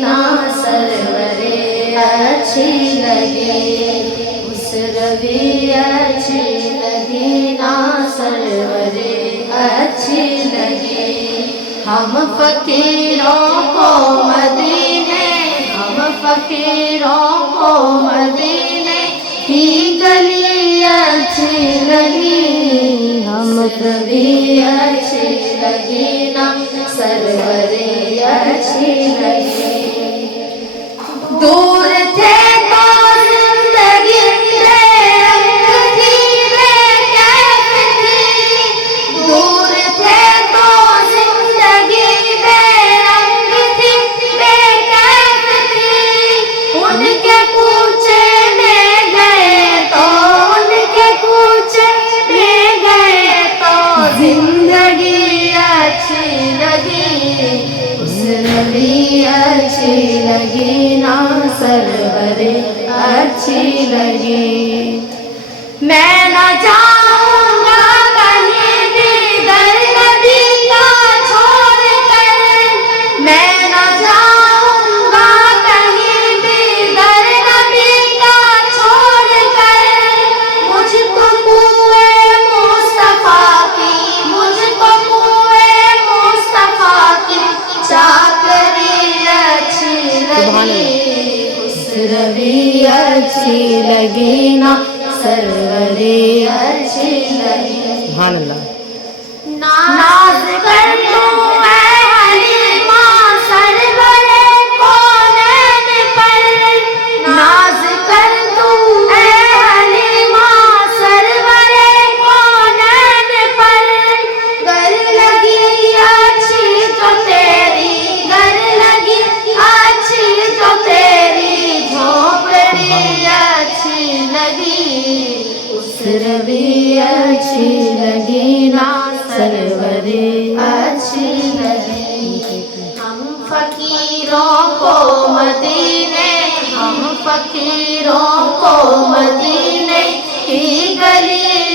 ना सरवरे अच्छी लगे, उस रवि अच्छी लगे ना सरवरे अच्छी लगे। हम फकीरों को मदीने, हम फकीरों को मदीने की गली अच्छी लगी, हम रवि अच्छी लगी ना सरवरे अच्छी लगी। दूर थे तो जिंदगी बेरंग थी, बेकैफ थी। दूर थे तो जिंदगी बेरंग थी, बेकैफ थी। उनके कूचे में गए तो, उनके कूचे में गए तो जिंदगी अच्छी लगी, उस रवि अच्छी लगी ना सरवरे अच्छी लगी। मैं न जाऊंगा कहीं भी दर नबी का छोड़ कर, मैं न जाऊंगा कहीं भी दर नबी का छोड़ कर। मुझको कुए मुस्तफा की, मुझको कुए मुस्तफा की चाकरी अच्छी लगी, उस रवि अच्छी लगी ना सरवरे अच्छी लगी। सुभान अल्लाह। नाज कर तू ऐ हलीमा सरवरे कौनैन पर, नाज कर तू ऐ हलीमा सरवरे कौनैन पर। गर लगी अच्छी तो तेरी, गर लगी अच्छी तो तेरी झोपड़ी अच्छी लगी, उस रवि अच्छी लगी ना सरवरे अच्छी लगी। हम फकीरों को मदीने, हम फकीरों को मदीने की गली